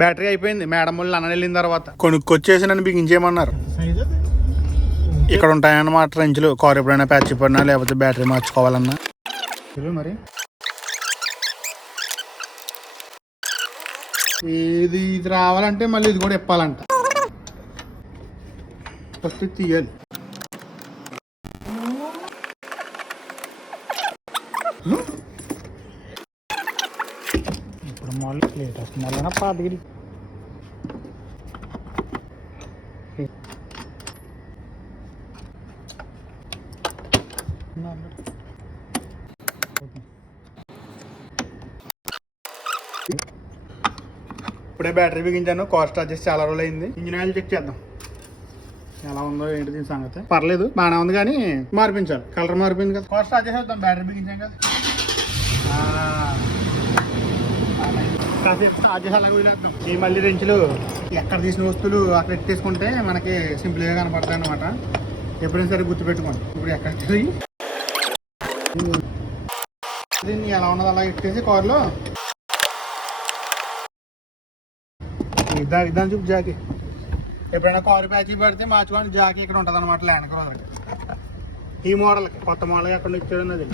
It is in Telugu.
బ్యాటరీ అయిపోయింది. మేడం వాళ్ళు అన్న వెళ్ళిన తర్వాత కొనుక్కొచ్చేసి నన్ను బిగించేయమన్నారు. ఇక్కడ ఉంటాయన్నమాట రెంచులు. కారు ఎప్పుడైనా ప్యాచ్ పడినా లేకపోతే బ్యాటరీ మార్చుకోవాలన్నా. మరి ఇది రావాలంటే మళ్ళీ ఇది కూడా ఇప్పాలంట. ఫస్ట్ తీయాలి. ఇప్పుడు మళ్ళీ లేట్ వస్తుంది. మళ్ళీ పాతగిరి ఇప్పుడే బ్యాటరీ బిగించాను. కార్ స్టార్ట్ చేసి చాలా రోజులు అయింది. ఇంజిన్ ఆయిల్ చెక్ చేద్దాం ఎలా ఉందో ఏంటి దీని సంగతి. పర్లేదు బాగానే ఉంది కానీ మార్పించాలి. కలర్ మారిపోయింది కదా. కార్ స్టార్ట్ చేసేద్దాం. బ్యాటరీ బిగించాం కదా. కాసేపు స్టార్ట్ చేసి అలా వీలేద్దాం. ఈ మళ్ళీ రెంచులు ఎక్కడ తీసిన వస్తువులు అక్కడ ఎట్టేసుకుంటే మనకి సింపుల్గా కనపడతాయి అనమాట. ఎప్పుడైనా సరే గుర్తుపెట్టుకోండి. ఇప్పుడు ఎక్కడ దీన్ని ఎలా ఉన్నది అలా ఎట్టేసి కార్లో ఇద్దాం చూపు జాకి. ఎప్పుడైనా కారు ప్యాచ్ పడితే మార్చుకోండి. జాకి ఇక్కడ ఉంటుంది అనమాట. ల్యాండ్ క్రూజర్కి ఈ మోడల్కి కొత్త మోడల్కి ఎక్కడ ఇచ్చాడు అన్నది.